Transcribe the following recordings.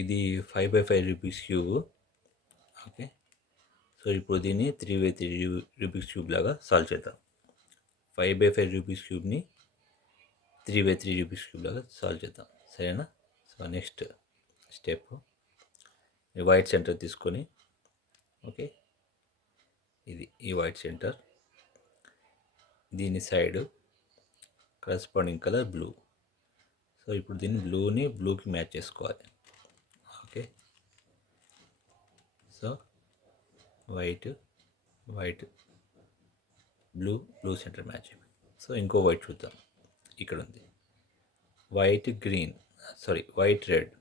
ఇది 5x5 Rubik's cube. Okay, so ఇప్పుడు దీన్ని 3x3 రూబిక్స్ క్యూబ్ లాగా సాల్వ్ చేద్దాం. 5x5 రూబిక్స్ క్యూబ్ని 3x3 రూబిక్స్ క్యూబ్ లాగా సాల్వ్ చేద్దాం, సరేనా? So next step, white centre తీసుకొని, ఓకే, ఇది ఈ వైట్ సెంటర్, దీని side corresponding colour blue. So ఇప్పుడు దీన్ని బ్లూకి మ్యాచ్ చేసుకోవాలి. Okay, so white blue centre match. So ఇంకో వైట్ చూద్దాం, ఇక్కడ ఉంది వైట్ రెడ్.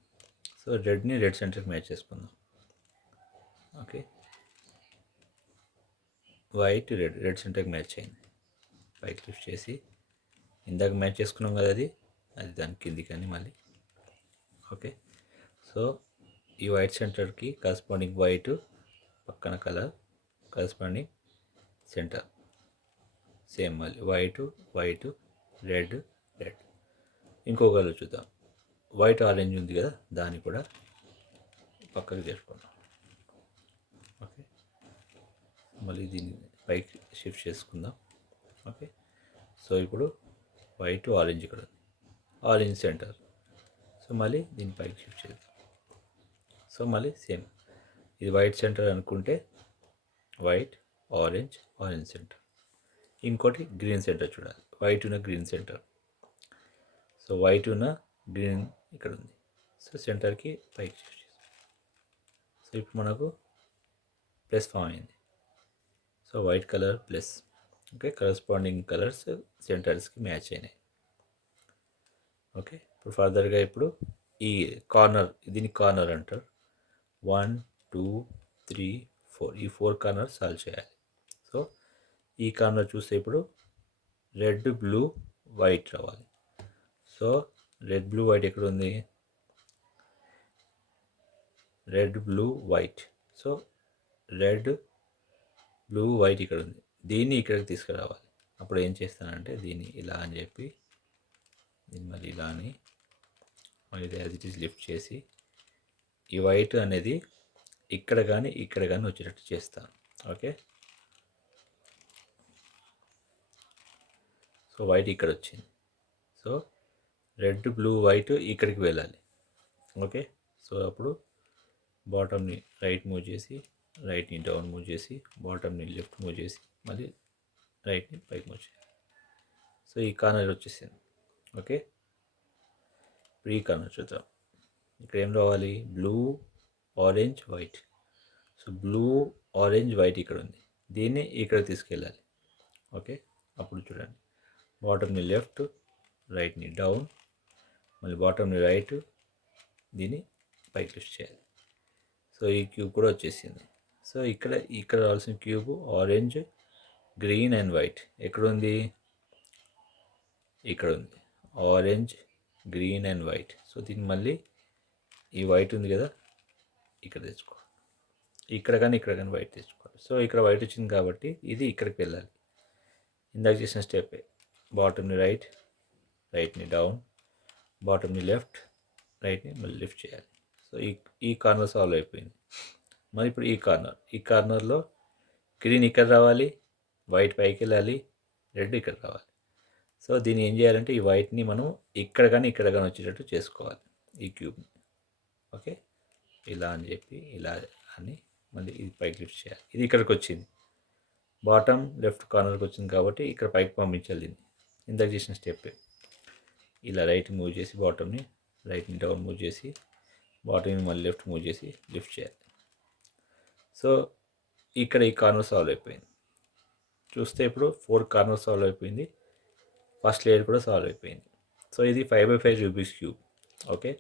సో రెడ్ని రెడ్ సెంటర్కి మ్యాచ్ చేసుకుందాం. ఓకే, వైట్ రెడ్ సెంటర్కి మ్యాచ్ అయింది. పైకి లిఫ్ట్ చేసి, ఇందాక మ్యాచ్ చేసుకున్నాం కదా, అది దాని కింది కానీ మళ్ళీ. ఓకే, సో ఈ వైట్ సెంటర్కి కరస్పాండింగ్ వైట్, పక్కన కలర్ కరస్పాండింగ్ సెంటర్ సేమ్, మళ్ళీ వైట్ రెడ్. ఇంకో కలర్ చూద్దాం, వైట్ ఆరెంజ్ ఉంది కదా, దాన్ని కూడా పక్కకి చేసుకుందాం. ఓకే, మళ్ళీ దీన్ని పైకి షిఫ్ట్ చేసుకుందాం. ఓకే, సో ఇప్పుడు వైట్ ఆరెంజ్ ఇక్కడ ఉంది, ఆరెంజ్ సెంటర్. సో మళ్ళీ దీన్ని పైకి షిఫ్ట్ చేద్దాం. సో మళ్ళీ సేమ్, ఇది వైట్ సెంటర్ అనుకుంటే వైట్ ఆరెంజ్ సెంటర్. ఇంకోటి గ్రీన్ సెంటర్ చూడాలి, వైట్ ఉన్న గ్రీన్ సెంటర్. సో వైట్ ఉన్న గ్రీన్ ఇక్కడ ఉంది, సో సెంటర్కి పైకి షిఫ్ట్ చేస్తాం. సో ఇప్పుడు మనకు ప్లస్ ఫామ్ అయింది. So white colour plus. Okay, corresponding colours సెంటర్స్కి మ్యాచ్ అయినాయి. ఓకే, ఇప్పుడు ఫర్దర్గా ఇప్పుడు ఈ కార్నర్, దీన్ని కార్నర్ అంటారు. 1 2 3 4, ఈ 4 కార్నర్ సాల్వ్ చేయాలి. సో ఈ కార్నర్ చూస్తే ఇప్పుడు రెడ్ బ్లూ వైట్ రావాలి. సో రెడ్ బ్లూ వైట్ ఎక్కడ ఉంది? Red blue white. So red blue white ఇక్కడ ఉంది, దీన్ని ఇక్కడికి తీసుకురావాలి. అప్పుడు ఏం చేస్తానంటే దీన్ని ఇలా అని చెప్పి, దీన్ని మళ్ళీ ఇలా అని మళ్ళీ యాజ్ ఇట్ ఈస్ లిఫ్ట్ చేసి, ఈ వైట్ అనేది ఇక్కడ కానీ వచ్చేటట్టు చేస్తాను. ఓకే, సో వైట్ ఇక్కడ వచ్చింది. సో రెడ్ బ్లూ వైట్ ఇక్కడికి వెళ్ళాలి. ఓకే, సో అప్పుడు బాటమ్ని రైట్ మూవ్ చేసి, రైట్ని డౌన్ మూవ్ చేసి, బాటమ్ని లెఫ్ట్ మూవ్ చేసి, మళ్ళీ రైట్ని పైకి మూవ్ చేయాలి. సో ఈ కార్నర్ వచ్చేసింది. ఓకే, ఇప్పుడు ఈ కార్నర్ చూద్దాం. ఇక్కడ ఏం రావాలి? Blue orange white. So blue orange white ఇక్కడ ఉంది, దీన్ని ఇక్కడ తీసుకెళ్ళాలి. ఓకే, అప్పుడు చూడండి, బాటమ్ని లెఫ్ట్, రైట్ని డౌన్, మళ్ళీ బాటమ్ని రైట్, దీన్ని పైకి లిఫ్ట్ చేయాలి. సో ఈ క్యూబ్ కూడా వచ్చేసింది. సో ఇక్కడ రావాల్సిన cube orange green and white ఎక్కడుంది? ఇక్కడ ఉంది, orange green and white. So దీన్ని మళ్ళీ ఈ వైట్ ఉంది కదా, ఇక్కడ తెచ్చుకోవాలి. ఇక్కడ కానీ వైట్ తెచ్చుకోవాలి. సో ఇక్కడ వైట్ వచ్చింది కాబట్టి ఇది ఇక్కడికి వెళ్ళాలి. ఇందాక చేసిన స్టెప్, బాటమ్ని రైట్, రైట్ని డౌన్, బాటమ్ని లెఫ్ట్, రైట్ని మళ్ళీ లిఫ్ట్ చేయాలి. సో ఈ కార్నర్ సాల్వ్ అయిపోయింది. మరి ఇప్పుడు ఈ కార్నర్లో గ్రీన్ ఇక్కడ రావాలి, వైట్ పైకి వెళ్ళాలి, రెడ్ ఇక్కడ రావాలి. సో దీన్ని ఏం చేయాలంటే ఈ వైట్ని మనం ఇక్కడ కానీ వచ్చేటట్టు చేసుకోవాలి ఈ క్యూబ్ని. ఓకే, ఇలా అని చెప్పి ఇలా అని మళ్ళీ ఇది పైకి లిఫ్ట్ చేయాలి. ఇది ఇక్కడికి వచ్చింది, బాటమ్ లెఫ్ట్ కార్నర్కి వచ్చింది కాబట్టి ఇక్కడ పైకి పంపించాలి దీన్ని. ఇందాక చేసిన స్టెప్, ఇలా రైట్ మూవ్ చేసి, బాటమ్ని రైట్ని డౌన్ మూవ్ చేసి, బాటమ్ని మళ్ళీ లెఫ్ట్ మూవ్ చేసి లిఫ్ట్ చేయాలి. సో ఇక్కడ ఈ కార్నర్ సాల్వ్ అయిపోయింది. చూస్తే ఇప్పుడు 4 కార్నర్ సాల్వ్ అయిపోయింది, ఫస్ట్ లేయర్ కూడా సాల్వ్ అయిపోయింది. సో ఇది 5x5 Rubik's cube. Okay,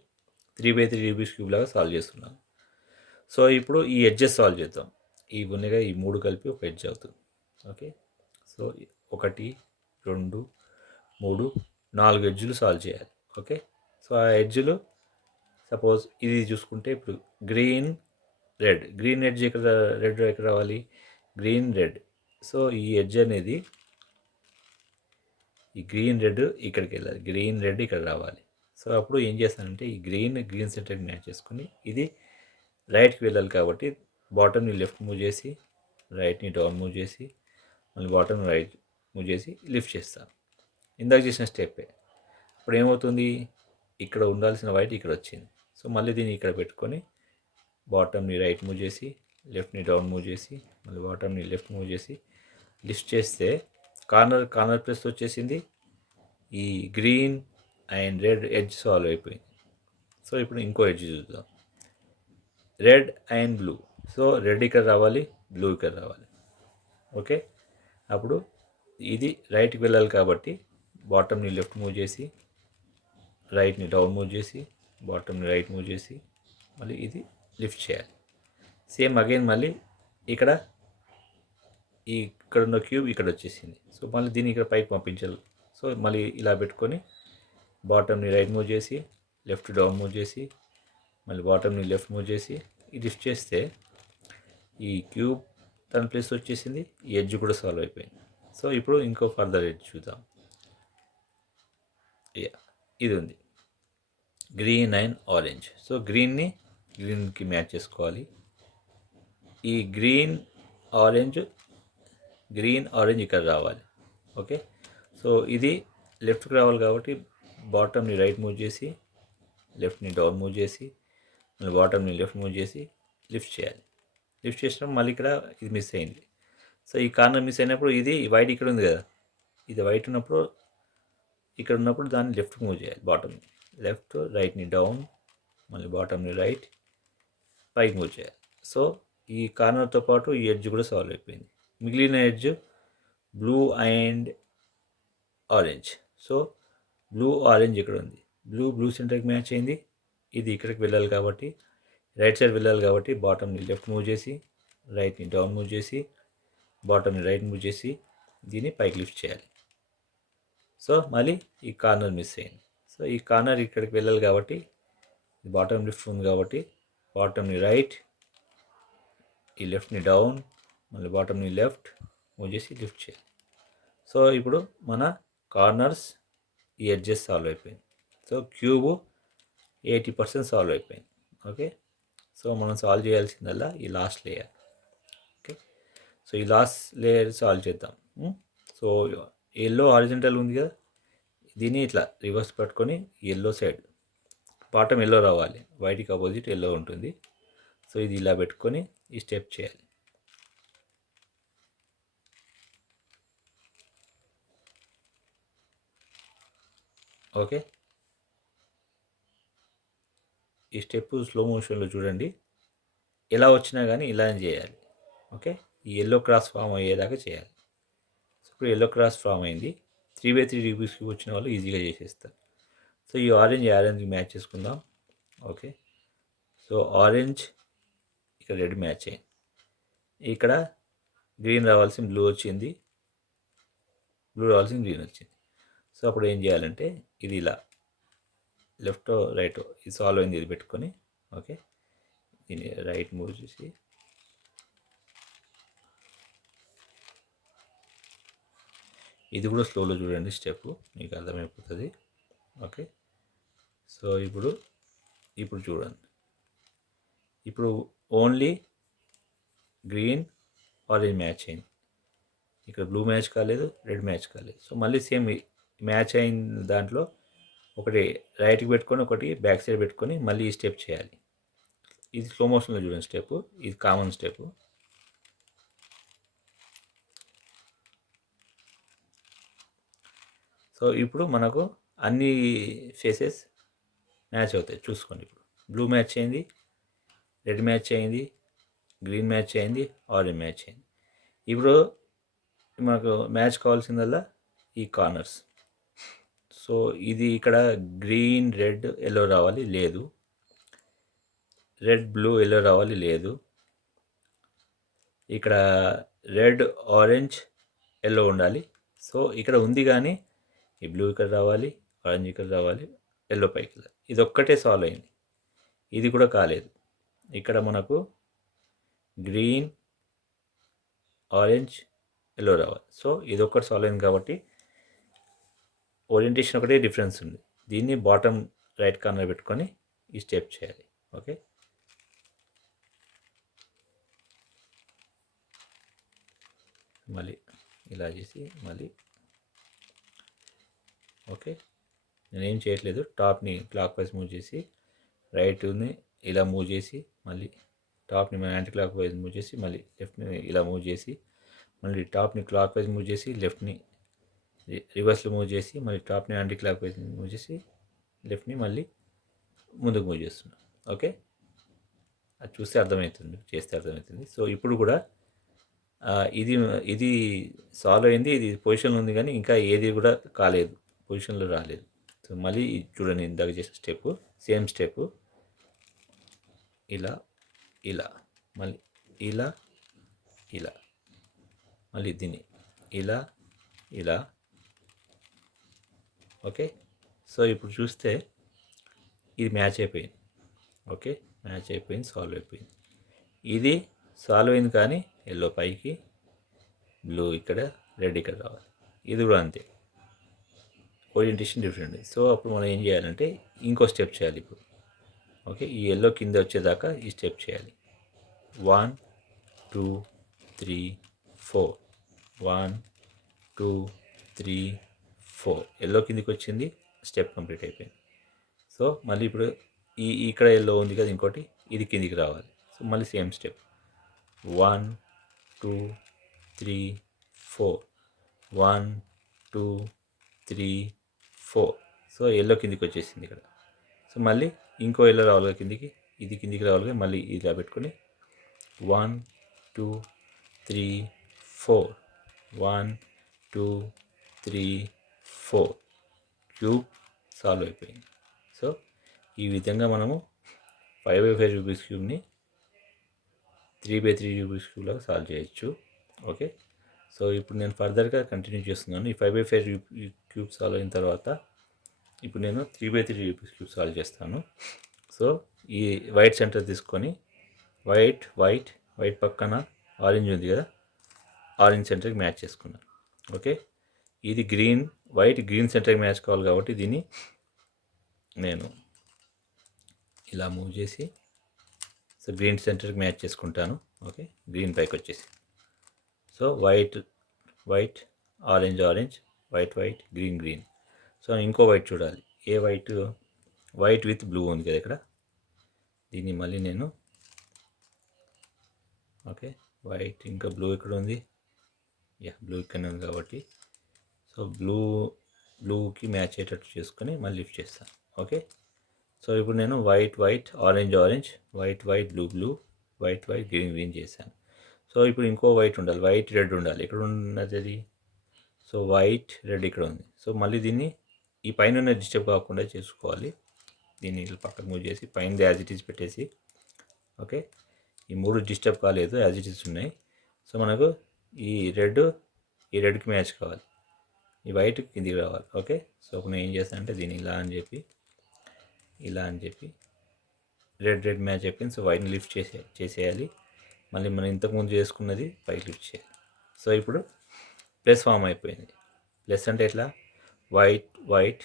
3x3 Rubik's cube లాగా సాల్వ్ చేస్తున్నాను. సో ఇప్పుడు ఈ ఎడ్జెస్ సాల్వ్ చేద్దాం. ఈ ఉన్నగా ఈ 3 కలిపి ఒక ఎడ్జ్ అవుతుంది. ఓకే, సో 1 2 3 4 ఎడ్జ్లు సాల్వ్ చేయాలి. ఓకే, సో ఆ ఎడ్జ్లు సపోజ్ ఇది చూసుకుంటే ఇప్పుడు గ్రీన్ ఎడ్జ్ ఎక్కడ రావాలి? Green red. సో ఈ ఎడ్జ్ అనేది ఈ గ్రీన్ రెడ్ ఇక్కడికి వెళ్ళాలి, గ్రీన్ రెడ్ ఇక్కడ రావాలి. సో సో అప్పుడు ఏం చేస్తానంటే ఈ గ్రీన్ సెంటర్కి మ్యాచ్ చేసుకొని ఇది రైట్కి వెళ్ళాలి కాబట్టి బాటమ్ని లెఫ్ట్ మూవ్ చేసి రైట్ని డౌన్ మూవ్ చేసి మళ్ళీ బాటమ్ రైట్ మూవ్ చేసి లిఫ్ట్ చేస్తాను. ఇందాక చేసిన స్టెప్పే. ఇప్పుడు ఏమవుతుంది, ఇక్కడ ఉండాల్సిన వైట్ ఇక్కడ వచ్చింది. సో మళ్ళీ దీన్ని ఇక్కడ పెట్టుకొని బాటమ్ని రైట్ మూవ్ చేసి లెఫ్ట్ని డౌన్ మూవ్ చేసి మళ్ళీ బాటమ్ని లెఫ్ట్ మూవ్ చేసి లిఫ్ట్ చేస్తే కార్నర్ ప్లస్ వచ్చేసింది. ఈ green and red edge solve అయిపోయింది. సో ఇప్పుడు ఇంకో ఎడ్జ్ చూద్దాం, red and blue. So red ఇక్కడ రావాలి, బ్లూ ఇక్కడ రావాలి. ఓకే, అప్పుడు ఇది రైట్కి వెళ్ళాలి కాబట్టి బాటమ్ని లెఫ్ట్ మూవ్ చేసి రైట్ని డౌన్ మూవ్ చేసి బాటమ్ని రైట్ మూవ్ చేసి మళ్ళీ ఇది లిఫ్ట్ చేయాలి. సేమ్ అగైన్ మళ్ళీ ఇక్కడ ఇక్కడ ఉన్న క్యూబ్ ఇక్కడ వచ్చేసింది. సో మళ్ళీ దీన్ని ఇక్కడ పైకి పంపించాలి. సో మళ్ళీ ఇలా పెట్టుకొని బాటమ్ని రైట్ మూవ్ చేసి లెఫ్ట్ డౌన్ మూవ్ చేసి మళ్ళీ బాటమ్ని లెఫ్ట్ మూవ్ చేసి లిఫ్ట్ చేస్తే ఈ క్యూబ్ తన ప్లేస్ వచ్చేసింది, ఈ ఎడ్జ్ కూడా సాల్వ్ అయిపోయింది. సో ఇప్పుడు ఇంకో ఫర్దర్ ఎడ్జ్ చూద్దాం. ఇది ఉంది గ్రీన్ అండ్ ఆరెంజ్. సో గ్రీన్కి మ్యాచ్ చేసుకోవాలి. ఈ గ్రీన్ ఆరెంజ్ ఇక్కడ రావాలి. ఓకే, సో ఇది లెఫ్ట్కి రావాలి కాబట్టి బాటమ్ని రైట్ మూవ్ చేసి లెఫ్ట్ని డౌన్ మూవ్ చేసి మళ్ళీ బాటమ్ని లెఫ్ట్ మూవ్ చేసి లిఫ్ట్ చేయాలి. లిఫ్ట్ చేసినప్పుడు మళ్ళీ ఇక్కడ ఇది మిస్ అయింది. సో ఈ కార్నర్ మిస్ అయినప్పుడు ఇది వైట్ ఇక్కడ ఉంది కదా, ఇది వైట్ ఉన్నప్పుడు ఇక్కడ ఉన్నప్పుడు దాన్ని లెఫ్ట్ మూవ్ చేయాలి. బాటమ్ లెఫ్ట్ రైట్ని డౌన్ మళ్ళీ బాటమ్ని రైట్ పైకి మూవ్ చేయాలి. సో ఈ కార్నర్తో పాటు ఈ ఎడ్జ్ కూడా సాల్వ్ అయిపోయింది. మిగిలిన edge blue and orange. So blue orange ఇక్కడ ఉంది, బ్లూ సెంటర్కి మ్యాచ్ అయింది. ఇది ఇక్కడికి వెళ్ళాలి కాబట్టి రైట్ సైడ్ వెళ్ళాలి కాబట్టి బాటమ్ని లెఫ్ట్ మూవ్ చేసి రైట్ని డౌన్ మూవ్ చేసి బాటమ్ని రైట్ మూవ్ చేసి దీన్ని పైకి లిఫ్ట్ చేయాలి. సో మళ్ళీ ఈ కార్నర్ మిస్ అయింది. సో ఈ కార్నర్ ఇక్కడికి వెళ్ళాలి కాబట్టి బాటమ్ లిఫ్ట్ ఉంది కాబట్టి బాటమ్ని రైట్ ఈ లెఫ్ట్ని డౌన్ మళ్ళీ బాటమ్ని లెఫ్ట్ మూవ్ చేసి లిఫ్ట్ చేయాలి. సో ఇప్పుడు మన కార్నర్స్ ఈ ఎడ్జెస్ సాల్వ్ అయిపోయింది. సో క్యూబ్ 80% సాల్వ్ అయిపోయింది. ఓకే, సో మనం సాల్వ్ చేయాల్సిందల్లా ఈ లాస్ట్ లేయర్. ఓకే, సో ఈ లాస్ట్ లేయర్ సాల్వ్ చేద్దాం. సో ఎల్లో హారిజంటల్ ఉంది కదా, దీన్ని ఇట్లా రివర్స్ పట్టుకొని ఎల్లో సైడ్ బాటమ్ ఎల్లో రావాలి, వైట్కి ఆపోజిట్ ఎల్లో ఉంటుంది. సో ఇది ఇలా పెట్టుకొని ఈ స్టెప్ చేయాలి. ఓకే, ఈ స్టెప్ స్లో మోషన్లో చూడండి, ఎలా వచ్చినా కానీ ఇలానే చేయాలి. ఓకే, ఈ ఎల్లో క్రాస్ ఫామ్ అయ్యేదాకా చేయాలి. సో ఇప్పుడు ఎల్లో క్రాస్ ఫామ్ అయింది. 3x3 రూపీస్కి వచ్చిన వాళ్ళు ఈజీగా చేసేస్తారు. సో ఈ ఆరెంజ్కి మ్యాచ్ చేసుకుందాం. ఓకే, సో ఆరెంజ్ ఇక్కడ రెడ్ మ్యాచ్ అయింది, ఇక్కడ గ్రీన్ రావాల్సిన బ్లూ వచ్చింది, బ్లూ రావాల్సిన గ్రీన్ వచ్చింది. సో అప్పుడు ఏం చేయాలంటే ఇది ఇలా లెఫ్ట్ రైట్ ఇది సాల్వ్ అయింది, ఇది పెట్టుకొని ఓకే దీన్ని రైట్ మూవ్ చేసి ఇది కూడా స్లోలో చూడండి, స్టెప్ మీకు అర్థమైపోతుంది. ఓకే, సో ఇప్పుడు చూడండి, ఇప్పుడు ఓన్లీ గ్రీన్ ఆరెంజ్ మ్యాచ్ అయింది, ఇక్కడ బ్లూ మ్యాచ్ కాలేదు, రెడ్ మ్యాచ్ కాలేదు. సో మళ్ళీ సేమ్ మ్యాచ్ అయిన దాంట్లో ఒకటి రైట్కి పెట్టుకొని ఒకటి బ్యాక్ సైడ్ పెట్టుకొని మళ్ళీ ఈ స్టెప్ చేయాలి. ఇది స్లో మోషన్లో చూడండి స్టెప్, ఇది కామన్ స్టెప్. సో ఇప్పుడు మనకు అన్ని ఫేసెస్ మ్యాచ్ అవుతాయి చూసుకోండి. ఇప్పుడు బ్లూ మ్యాచ్ అయింది, రెడ్ మ్యాచ్ అయింది, గ్రీన్ మ్యాచ్ అయింది, ఆరెంజ్ మ్యాచ్ అయింది. ఇప్పుడు మనకు మ్యాచ్ కావాల్సిందల్లా ఈ కార్నర్స్. సో ఇది ఇక్కడ గ్రీన్ రెడ్ ఎల్లో రావాలి, లేదు. రెడ్ బ్లూ ఎల్లో రావాలి, లేదు. ఇక్కడ రెడ్ ఆరెంజ్ ఎల్లో ఉండాలి. సో ఇక్కడ ఉంది కానీ ఈ బ్లూ ఇక్కడ రావాలి, ఆరెంజ్ ఇక్కడ రావాలి, ఎల్లో పైకి వెళ్ళాలి. ఇది ఒక్కటే సాల్వ్ అయింది, ఇది కూడా కాలేదు. ఇక్కడ మనకు గ్రీన్ ఆరెంజ్ ఎల్లో రావాలి. సో ఇది ఒక్కటి సాల్వ్ అయింది కాబట్టి ఓరియంటేషన్ ఒకటే డిఫరెన్స్ ఉంది. దీన్ని బాటమ్ రైట్ కార్నర్ పెట్టుకొని ఈ స్టెప్ చేయాలి. ఓకే, మళ్ళీ ఇలా చేసి మళ్ళీ ఓకే, నేనేం చేయట్లేదు, టాప్ని క్లాక్ వైజ్ మూవ్ చేసి రైట్ని ఇలా మూవ్ చేసి మళ్ళీ టాప్ని యాంటీ క్లాక్ వైజ్ మూవ్ చేసి మళ్ళీ లెఫ్ట్ని ఇలా మూవ్ చేసి మళ్ళీ టాప్ని క్లాక్ వైజ్ మూవ్ చేసి లెఫ్ట్ని రివర్స్లో మూవ్ చేసి మళ్ళీ టాప్ని యాంటీ క్లాక్ వైజ్ మూవ్ చేసి లెఫ్ట్ని మళ్ళీ ముందుకు మూవ్ చేస్తున్నాను. ఓకే, అది చూస్తే అర్థమవుతుంది, చేస్తే అర్థమవుతుంది. సో ఇప్పుడు కూడా ఇది ఇది సాల్వ్ అయింది, ఇది పొజిషన్లో ఉంది, కానీ ఇంకా ఏది కూడా కాలేదు, పొజిషన్లో రాలేదు. సో మళ్ళీ చూడండి, ఇందాక చేసిన స్టెప్, సేమ్ స్టెప్, ఇలా ఇలా మళ్ళీ ఇలా ఇలా మళ్ళీ దీన్ని ఇలా ఇలా. ఓకే, సో ఇప్పుడు చూస్తే ఇది మ్యాచ్ అయిపోయింది. ఓకే, మ్యాచ్ అయిపోయింది, సాల్వ్ అయిపోయింది. ఇది సాల్వ్ అయింది, కానీ ఎల్లో పైకి, బ్లూ ఇక్కడ, రెడ్ ఇక్కడ రావాలి. ఇది కూడా అంతే, ఓరియంటేషన్ డిఫరెంట్. సో అప్పుడు మనం ఏం చేయాలంటే ఇంకో స్టెప్ చేయాలి ఇప్పుడు. ఓకే, ఈ ఎల్లో కింద వచ్చేదాకా ఈ స్టెప్ చేయాలి. 1 2 3 4 1 2 3 4 ఎల్లో కిందికి వచ్చింది, స్టెప్ కంప్లీట్ అయిపోయింది. సో మళ్ళీ ఇప్పుడు ఇక్కడ ఎల్లో ఉంది కదా ఇంకోటి, ఇది కిందికి రావాలి. సో మళ్ళీ సేమ్ స్టెప్ 1 2 3 4 1 2 3 4. సో ఎల్లో కిందికి వచ్చేసింది ఇక్కడ. సో మళ్ళీ ఇంకో ఎల్లో రావాలి కిందికి, ఇది కిందికి రావాలి, మళ్ళీ ఇలా పెట్టుకొని 1 2 3 4 1 2 3 4 క్యూబ్ సాల్వ్ అయిపోయింది. సో ఈ విధంగా మనము 5x5 రూబిక్స్ క్యూబ్ని 3x3 రూబిక్స్ క్యూబ్ లాగా సాల్వ్ చేయొచ్చు. ఓకే, సో ఇప్పుడు నేను ఫర్దర్గా కంటిన్యూ చేస్తున్నాను. ఈ 5x5 క్యూబ్ సాల్వ్ అయిన తర్వాత ఇప్పుడు నేను 3x3 రూబిక్స్ క్యూబ్ సాల్వ్ చేస్తాను. సో ఈ వైట్ సెంటర్ తీసుకొని వైట్ పక్కన ఆరెంజ్ ఉంది కదా, ఆరెంజ్ సెంటర్కి మ్యాచ్ చేసుకున్నాను. ఓకే, ఇది వైట్ గ్రీన్ సెంటర్కి మ్యాచ్ కావాలి కాబట్టి దీన్ని నేను ఇలా మూవ్ చేసి సో గ్రీన్ సెంటర్కి మ్యాచ్ చేసుకుంటాను. ఓకే, గ్రీన్ పైకి వచ్చేసి so white orange white green. So ఇంకో వైట్ చూడాలి, ఏ వైట్ విత్ బ్లూ ఉంది కదా ఇక్కడ, దీన్ని మళ్ళీ నేను ఓకే, వైట్ ఇంకా బ్లూ ఇక్కడ ఉంది, బ్లూ ఇక్కడనే ఉంది కాబట్టి సో బ్లూకి మ్యాచ్ అయ్యేటట్టు చేసుకొని మళ్ళీ లిఫ్ట్ చేస్తాను. ఓకే, సో ఇప్పుడు నేను white orange white blue white green చేశాను. సో ఇప్పుడు ఇంకో వైట్ ఉండాలి, వైట్ రెడ్ ఉండాలి. ఎక్కడ ఉన్నది అది? సో వైట్ రెడ్ ఇక్కడ ఉంది. సో మళ్ళీ దీన్ని ఈ పైన డిస్టర్బ్ కాకుండా చేసుకోవాలి. దీన్ని పక్కకు మూవ్ చేసి పైన యాజ్ ఇట్ ఈజ్ పెట్టేసి ఓకే, ఈ మూడు డిస్టర్బ్ కాలేదు, యాజ్ ఇట్ ఈజ్ ఉన్నాయి. సో మనకు ఈ రెడ్కి మ్యాచ్ కావాలి, ఈ వైట్ కిందికి రావాలి. ఓకే, సో ఇప్పుడు నేను ఏం చేస్తాను అంటే దీన్ని ఇలా అని చెప్పి రెడ్ మ్యాచ్ అయిపోయింది. సో వైట్ని లిఫ్ట్ చేసేయాలి. మళ్ళీ మనం ఇంతకుముందు చేసుకున్నది పైకి లిఫ్ట్ చేయాలి. సో ఇప్పుడు ప్లస్ ఫామ్ అయిపోయింది. ప్లస్ అంటే ఎట్లా? White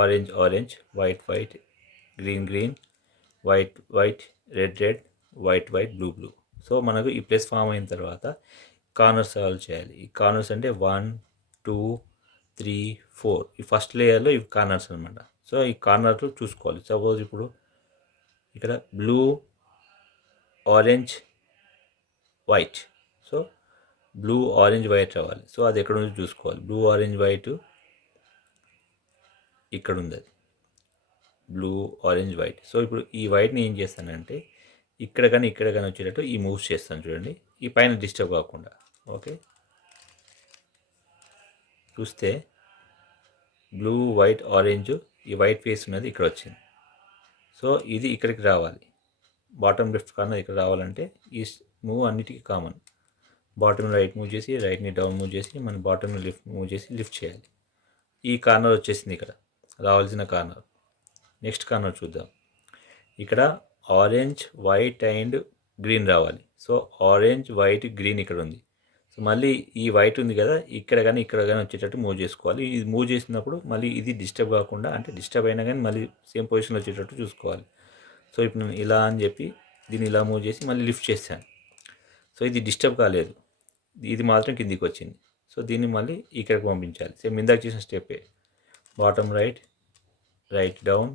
orange white green white red white blue. So మనకు ఈ ప్లస్ ఫామ్ అయిన తర్వాత కార్నర్స్ సాల్వ్ చేయాలి. ఈ కార్నర్స్ అంటే 1 2 3 4 ఈ ఫస్ట్ లేయర్లో ఇవి కార్నర్స్ అనమాట. సో ఈ కార్నర్ చూసుకోవాలి. సపోజ్ ఇప్పుడు ఇక్కడ blue orange white, so blue orange white రావాలి. సో అది ఎక్కడ ఉందో చూసుకోవాలి. బ్లూ ఆరెంజ్ వైట్ ఇక్కడ ఉంది, అది బ్లూ ఆరెంజ్ వైట్. సో ఇప్పుడు ఈ వైట్ని ఏం చేస్తానంటే ఇక్కడ కానీ వచ్చేటట్టు ఈ మూవ్స్ చేస్తాను. చూడండి, ఈ పైన డిస్టర్బ్ కాకుండా. ఓకే, చూస్తే బ్లూ వైట్ ఆరెంజ్ ఈ వైట్ ఫేస్ ఉన్నది ఇక్కడ వచ్చింది. సో ఇది ఇక్కడికి రావాలి. బాటమ్ లెఫ్ట్ కార్నర్ ఇక్కడ రావాలంటే ఈ మూవ్ అన్నిటికీ కామన్. బాటమ్ రైట్ మూవ్ చేసి రైట్ని డౌన్ మూవ్ చేసి మన బాటమ్ని లిఫ్ట్ మూవ్ చేసి లిఫ్ట్ చేయాలి. ఈ కార్నర్ వచ్చేసింది ఇక్కడ రావాల్సిన కార్నర్. నెక్స్ట్ కార్నర్ చూద్దాం. ఇక్కడ ఆరెంజ్ వైట్ అండ్ గ్రీన్ రావాలి. సో ఆరెంజ్ వైట్ గ్రీన్ ఇక్కడ ఉంది. సో మళ్ళీ ఈ వైట్ ఉంది కదా, ఇక్కడ కానీ ఇక్కడ కానీ వచ్చేటట్టు మూవ్ చేసుకోవాలి. ఇది మూవ్ చేసినప్పుడు మళ్ళీ ఇది డిస్టర్బ్ కాకుండా, అంటే డిస్టర్బ్ అయినా కానీ మళ్ళీ సేమ్ పొజిషన్లో వచ్చేటట్టు చూసుకోవాలి. సో ఇప్పుడు నేను ఇలా అని చెప్పి దీన్ని ఇలా మూవ్ చేసి మళ్ళీ లిఫ్ట్ చేశాను. సో ఇది డిస్టర్బ్ కాలేదు, ఇది మాత్రం కిందికి వచ్చింది. సో దీన్ని మళ్ళీ ఇక్కడికి పంపించాలి. సేమ్ ఇందాక చేసిన స్టెప్పే, బాటమ్ రైట్, రైట్ డౌన్,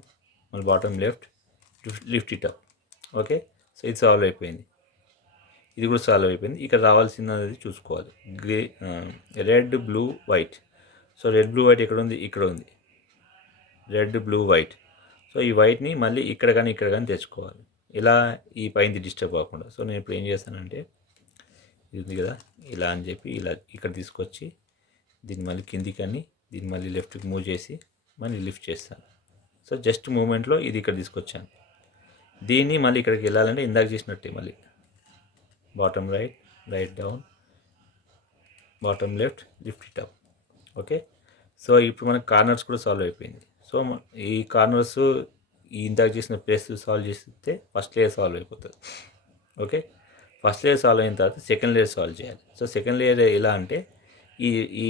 మళ్ళీ bottom left, lift it up. Okay, so ఇది సాల్వ్ అయిపోయింది. ఇది కూడా సాల్వ్ అయిపోయింది. ఇక్కడ రావాల్సినది చూసుకోవాలి. Red blue white. So red blue white ఎక్కడ ఉంది? ఇక్కడ ఉంది. Red blue white. సో ఈ వైట్ని మళ్ళీ ఇక్కడ కానీ తెచ్చుకోవాలి. ఇలా ఈ పైనది డిస్టర్బ్ కాకుండా. సో నేను ఇప్పుడు ఏం చేస్తానంటే, ఇది ఉంది కదా, ఇలా అని చెప్పి ఇలా ఇక్కడ తీసుకొచ్చి దీన్ని మళ్ళీ కిందికని, దీన్ని మళ్ళీ లెఫ్ట్కి మూవ్ చేసి మళ్ళీ లిఫ్ట్ చేస్తాను. సో జస్ట్ మూమెంట్లో ఇది ఇక్కడ తీసుకొచ్చాను. దీన్ని మళ్ళీ ఇక్కడికి వెళ్ళాలంటే ఇందాక చేసినట్టే మళ్ళీ bottom right, right down, bottom left, lift it up. Okay, so ఇప్పుడు మనకి కార్నర్స్ కూడా సాల్వ్ అయిపోయింది. సో ఈ కార్నర్స్ ఈ ఇందాక చేసిన ప్లేస్ సాల్వ్ చేస్తే ఫస్ట్ లేయర్ సాల్వ్ అయిపోతుంది. ఓకే, ఫస్ట్ లేయర్ సాల్వ్ అయిన తర్వాత సెకండ్ లేయర్ సాల్వ్ చేయాలి. సో సెకండ్ లేయర్ ఎలా అంటే, ఈ ఈ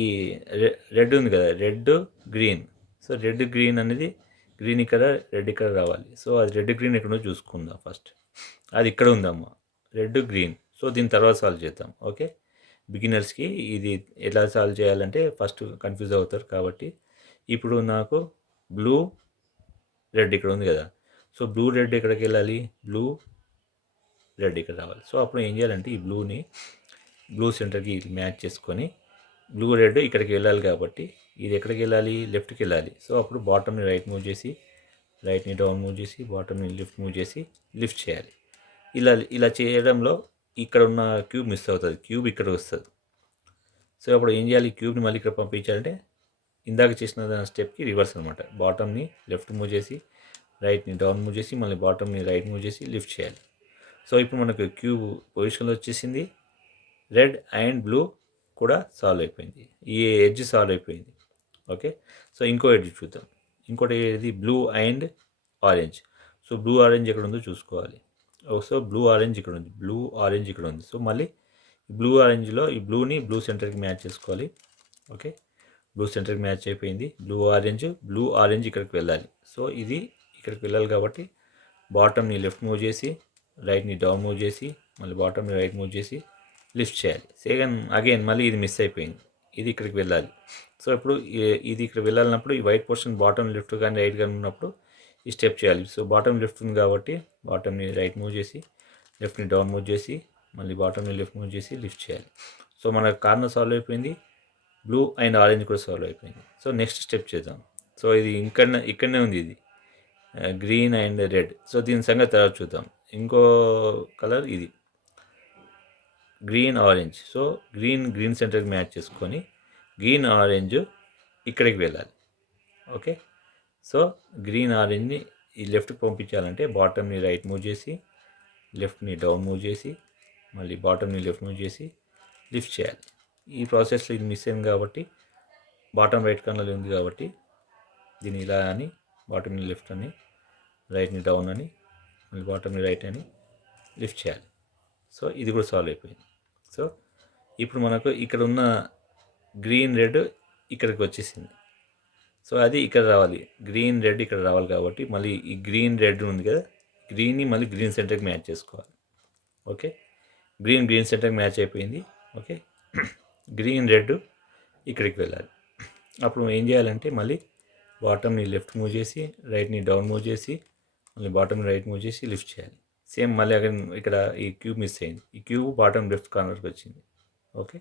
రెడ్ ఉంది కదా, red green. So red green అనేది, గ్రీన్ ఇక్కడ, రెడ్ ఇక్కడ రావాలి. సో అది రెడ్ గ్రీన్ ఎక్కడో చూసుకుందాం ఫస్ట్. అది ఇక్కడ ఉందమ్మా, రెడ్ గ్రీన్. సో దీని తర్వాత సాల్వ్ చేద్దాం. ఓకే, బిగినర్స్కి ఇది ఎలా సాల్వ్ చేయాలంటే ఫస్ట్ కన్ఫ్యూజ్ అవుతారు కాబట్టి. ఇప్పుడు నాకు బ్లూ రెడ్ ఇక్కడ ఉంది కదా, సో బ్లూ రెడ్ ఎక్కడికి వెళ్ళాలి? బ్లూ రెడ్ ఇక్కడ రావాలి. సో అప్పుడు ఏం చేయాలంటే, ఈ బ్లూ సెంటర్కి మ్యాచ్ చేసుకొని బ్లూ రెడ్ ఇక్కడికి వెళ్ళాలి కాబట్టి ఇది ఎక్కడికి వెళ్ళాలి? లెఫ్ట్కి వెళ్ళాలి. సో అప్పుడు బాటమ్ని రైట్ మూవ్ చేసి, రైట్ని డౌన్ మూవ్ చేసి, బాటమ్ని లెఫ్ట్ మూవ్ చేసి లిఫ్ట్ చేయాలి. ఇలా చేయడంలో ఇక్కడ ఉన్న క్యూబ్ మిస్ అవుతుంది, క్యూబ్ ఇక్కడ వస్తుంది. సో అప్పుడు ఏం చేయాలి? క్యూబ్ని మళ్ళీ ఇక్కడ పంపించాలంటే ఇందాక చేసిన స్టెప్కి రివర్స్ అనమాట. బాటమ్ని లెఫ్ట్ మూవ్ చేసి, రైట్ని డౌన్ మూవ్ చేసి, మళ్ళీ బాటమ్ని రైట్ మూవ్ చేసి లిఫ్ట్ చేయాలి. సో ఇప్పుడు మనకు క్యూబ్ పొజిషన్లో వచ్చేసింది. రెడ్ అండ్ బ్లూ కూడా సాల్వ్ అయిపోయింది, ఈ ఎడ్జ్ సాల్వ్ అయిపోయింది. ఓకే, సో ఇంకో ఎడ్జ్ చూద్దాం. ఇంకోటి ఏది? Blue and orange. So blue orange ఎక్కడ ఉందో చూసుకోవాలి. సో బ్లూ ఆరెంజ్ ఇక్కడ ఉంది, బ్లూ ఆరెంజ్ ఇక్కడ ఉంది. సో మళ్ళీ బ్లూ ఆరెంజ్లో ఈ బ్లూని బ్లూ సెంటర్కి మ్యాచ్ చేసుకోవాలి. ఓకే, బ్లూ సెంటర్కి మ్యాచ్ అయిపోయింది. బ్లూ ఆరెంజ్ ఇక్కడికి వెళ్ళాలి. సో ఇది ఇక్కడికి వెళ్ళాలి కాబట్టి బాటమ్ని లెఫ్ట్ మూవ్ చేసి, రైట్ని డౌన్ మూవ్ చేసి, మళ్ళీ బాటమ్ని రైట్ మూవ్ చేసి లిఫ్ట్ చేయాలి. అగైన్ మళ్ళీ ఇది మిస్ అయిపోయింది, ఇది ఇక్కడికి వెళ్ళాలి. సో ఇప్పుడు ఇది ఇక్కడ వెళ్ళాలన్నప్పుడు ఈ వైట్ పోర్షన్ బాటమ్ లెఫ్ట్ కానీ రైట్ కానీ ఉన్నప్పుడు ఈ స్టెప్ చేయాలి. సో బాటమ్ లెఫ్ట్ ఉంది కాబట్టి బాటమ్ని రైట్ మూవ్ చేసి, లెఫ్ట్ని డౌన్ మూవ్ చేసి, మళ్ళీ బాటమ్ని లెఫ్ట్ మూవ్ చేసి లిఫ్ట్ చేయాలి. సో మన కార్నర్ సాల్వ్ అయిపోయింది, బ్లూ అండ్ ఆరెంజ్ కూడా సాల్వ్ అయిపోయింది. సో నెక్స్ట్ స్టెప్ చేద్దాం. సో ఇది ఇక్కడనే ఉంది, ఇది గ్రీన్ అండ్ రెడ్. సో దీని సంగతి తర్వాత చూద్దాం. ఇంకో కలర్ ఇది గ్రీన్ ఆరెంజ్. సో గ్రీన్ సెంటర్కి మ్యాచ్ చేసుకొని గ్రీన్ ఆరెంజ్ ఇక్కడికి వెళ్ళాలి. ఓకే, సో గ్రీన్ ఆరెంజ్ని ఈ లెఫ్ట్కి పంపించాలంటే బాటమ్ని రైట్ మూవ్ చేసి, లెఫ్ట్ని డౌన్ మూవ్ చేసి, మళ్ళీ బాటమ్ని లెఫ్ట్ మూవ్ చేసి లిఫ్ట్ చేయాలి. ఈ ప్రాసెస్లో ఇది మిస్ అయింది కాబట్టి, బాటమ్ రైట్ కార్నర్లో ఉంది కాబట్టి దీన్ని ఇలా అని, బాటమ్ని లెఫ్ట్ అని, రైట్ని డౌన్ అని, మళ్ళీ బాటమ్ని రైట్ అని లిఫ్ట్ చేయాలి. సో ఇది కూడా సాల్వ్ అయిపోయింది. సో ఇప్పుడు మనకు ఇక్కడ ఉన్న గ్రీన్ రెడ్ ఇక్కడికి వచ్చేసింది. సో అది ఇక్కడ రావాలి, గ్రీన్ రెడ్ ఇక్కడ రావాలి కాబట్టి మళ్ళీ ఈ గ్రీన్ రెడ్ ఉంది కదా, గ్రీన్ని మళ్ళీ గ్రీన్ సెంటర్కి మ్యాచ్ చేసుకోవాలి. ఓకే, గ్రీన్ సెంటర్కి మ్యాచ్ అయిపోయింది. ఓకే, గ్రీన్ రెడ్ ఇక్కడికి వెళ్ళాలి. అప్పుడు ఏం చేయాలంటే మళ్ళీ బాటమ్ని లెఫ్ట్ మూవ్ చేసి, రైట్ని డౌన్ మూవ్ చేసి, మళ్ళీ బాటమ్ని రైట్ మూవ్ చేసి లిఫ్ట్ చేయాలి. సేమ్ మళ్ళీ ఇక్కడ ఈ క్యూబ్ మిస్ అయింది, ఈ క్యూబ్ బాటమ్ లెఫ్ట్ కార్నర్కి వచ్చింది. ఓకే,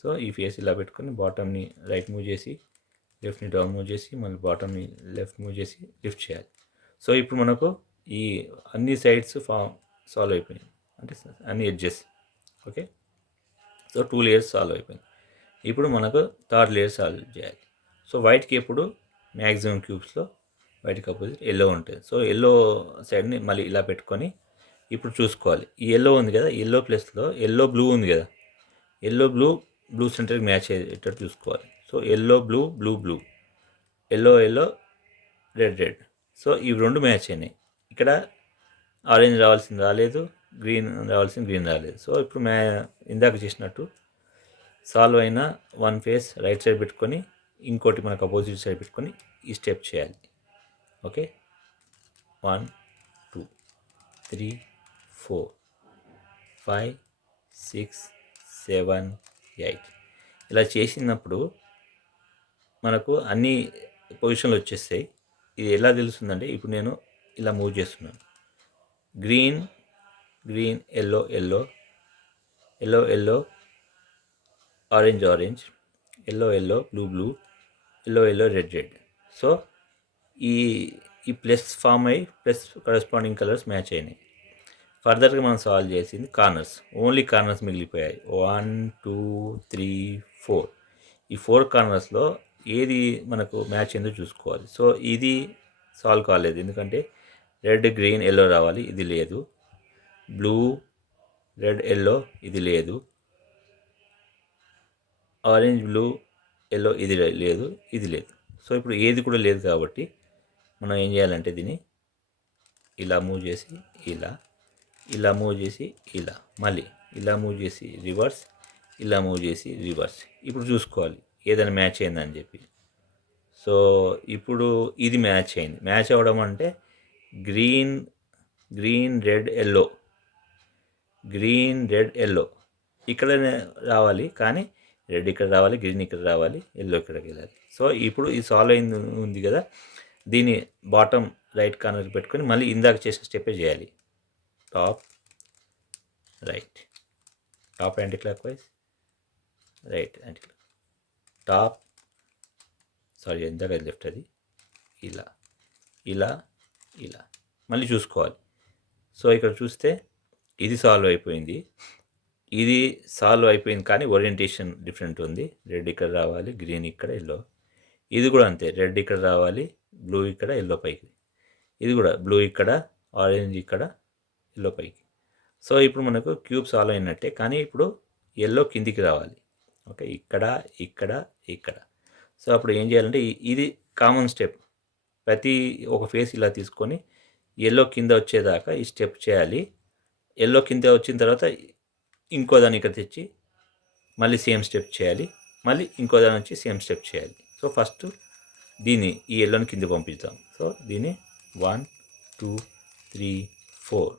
సో ఈ ఫేస్ ఇలా పెట్టుకొని బాటమ్ని రైట్ మూవ్ చేసి, లెఫ్ట్ని డౌన్ మూవ్ చేసి, మళ్ళీ బాటమ్ని లెఫ్ట్ మూవ్ చేసి లిఫ్ట్ చేయాలి. సో ఇప్పుడు మనకు ఈ అన్ని సైడ్స్ సాల్వ్ అయిపోయింది, అంటే అన్ని edges. Okay, so 2 layers solve అయిపోయింది. ఇప్పుడు మనకు 3rd లేయర్ సాల్వ్ చేయాలి. సో వైట్కి ఎప్పుడు మ్యాక్సిమం క్యూబ్స్లో వైట్కి అపోజిట్ ఎల్లో ఉంటుంది. సో ఎల్లో సైడ్ని మళ్ళీ ఇలా పెట్టుకొని ఇప్పుడు చూసుకోవాలి. ఈ ఎల్లో ఉంది కదా, ఎల్లో ప్లేస్లో ఎల్లో బ్లూ ఉంది కదా, ఎల్లో బ్లూ సెంటర్కి మ్యాచ్ అయ్యేటట్టు చూసుకోవాలి. So yellow blue, yellow red. So ఇవి రెండు మ్యాచ్ అయినాయి. ఇక్కడ ఆరెంజ్ రాలేదు, గ్రీన్ రాలేదు. సో ఇప్పుడు ఇందాక చేసినట్టు సాల్వ్ అయిన వన్ ఫేస్ రైట్ సైడ్ పెట్టుకొని ఇంకోటి మనకు అపోజిట్ సైడ్ పెట్టుకొని ఈ స్టెప్ చేయాలి. ఓకే, 1 2 3 4 5 6 7 8 ఇలా చేసినప్పుడు మనకు అన్ని పొజిషన్లు వచ్చేస్తాయి. ఇది ఎలా తెలుస్తుందంటే ఇప్పుడు నేను ఇలా మూవ్ చేస్తున్నాను. Green green, yellow yellow, yellow yellow, orange orange, yellow yellow, blue blue, yellow yellow, red red. So ఈ ఈ ప్లస్ ఫామ్ అయ్యి ప్లస్ కరస్పాండింగ్ కలర్స్ మ్యాచ్ అయినాయి. ఫర్దర్గా మనం సాల్వ్ చేసింది కార్నర్స్, ఓన్లీ కార్నర్స్ మిగిలిపోయాయి. 1 2 3 4. ఈ 4 కార్నర్స్లో ఏది మనకు మ్యాచ్ అయిందో చూసుకోవాలి. సో ఇది సాల్వ్ కాలేదు, ఎందుకంటే రెడ్ గ్రీన్ ఎల్లో రావాలి, ఇది లేదు. బ్లూ రెడ్ ఎల్లో, ఇది లేదు. ఆరెంజ్ బ్లూ ఎల్లో, ఇది లేదు, ఇది లేదు. సో ఇప్పుడు ఏది కూడా లేదు కాబట్టి మనం ఏం చేయాలంటే దీన్ని ఇలా మూవ్ చేసి ఇలా మూవ్ చేసి మళ్ళీ ఇలా మూవ్ చేసి రివర్స్, ఇలా మూవ్ చేసి రివర్స్. ఇప్పుడు చూసుకోవాలి ఏదైనా మ్యాచ్ అయిందని చెప్పి. సో ఇప్పుడు ఇది మ్యాచ్ అయింది. మ్యాచ్ అవ్వడం అంటే green green red yellow, green red yellow ఇక్కడ రావాలి, కానీ రెడ్ ఇక్కడ రావాలి, గ్రీన్ ఇక్కడ రావాలి, ఎల్లో ఇక్కడికి వెళ్ళాలి. సో ఇప్పుడు ఇది సాల్వ్ అయింది ఉంది కదా, దీన్ని బాటమ్ రైట్ కార్నర్ పెట్టుకొని మళ్ళీ ఇందాక చేసిన స్టెప్పే చేయాలి. Top right, top anti clock wise, right anti clock, top sorry ఇందాక లెఫ్ట్, అది ఇలా ఇలా ఇలా మళ్ళీ చూసుకోవాలి. సో ఇక్కడ చూస్తే ఇది సాల్వ్ అయిపోయింది, ఇది సాల్వ్ అయిపోయింది, కానీ ఓరియంటేషన్ డిఫరెంట్ ఉంది. రెడ్ ఇక్కడ రావాలి, గ్రీన్ ఇక్కడ, ఎల్లో. ఇది కూడా అంతే, రెడ్ ఇక్కడ రావాలి, బ్లూ ఇక్కడ, ఎల్లో పైకి. ఇది కూడా బ్లూ ఇక్కడ, ఆరెంజ్ ఇక్కడ, ఎల్లో పైకి. సో ఇప్పుడు మనకు క్యూబ్ సాల్వ్ అయినట్టే, కానీ ఇప్పుడు ఎల్లో కిందికి రావాలి. ఓకే, ఇక్కడ ఇక్కడ ఇక్కడ. సో అప్పుడు ఏం చేయాలంటే ఇది కామన్ స్టెప్, ప్రతి ఒక ఫేస్ ఇలా తీసుకొని ఎల్లో కింద వచ్చేదాకా ఈ స్టెప్ చేయాలి. ఎల్లో కింద వచ్చిన తర్వాత ఇంకో దాన్ని ఇక్కడ తెచ్చి మళ్ళీ సేమ్ స్టెప్ చేయాలి, మళ్ళీ ఇంకో దాని వచ్చి సేమ్ స్టెప్ చేయాలి. సో ఫస్ట్ దీన్ని ఈ ఎల్లోని కింద పంపిస్తాం. సో దీన్ని 1 2 3 4,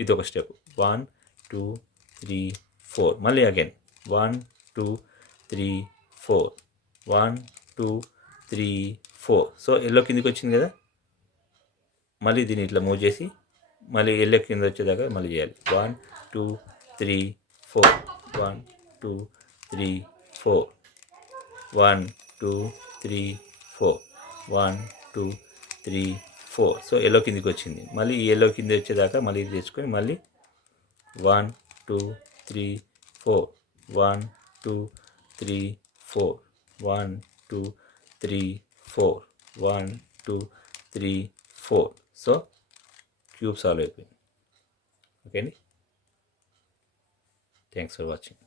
ఇది ఒక స్టెప్. 1 2 3 4, మళ్ళీ అగైన్ 1 2 3 4, 1 2 3 4. సో ఎల్లో కిందికి వచ్చింది కదా, మళ్ళీ దీన్ని ఇట్లా మూవ్ చేసి మళ్ళీ ఎల్లో కింద వచ్చేదాకా మళ్ళీ చేయాలి. 1 2 3 4, 1 2 3 4, 1 2 3 4, 1 2 3 4. సో ఎల్లో కిందికి వచ్చింది, మళ్ళీ ఈ ఎల్లో కింద వచ్చేదాకా మళ్ళీ తెచ్చుకొని మళ్ళీ 1 2 3 4, 1 2 3 4, 1 2 3 4, 1 2 3 4. సో క్యూబ్ సాల్వ్ అయిపోయింది. ఓకే అండి, థ్యాంక్స్ ఫర్ వాచింగ్.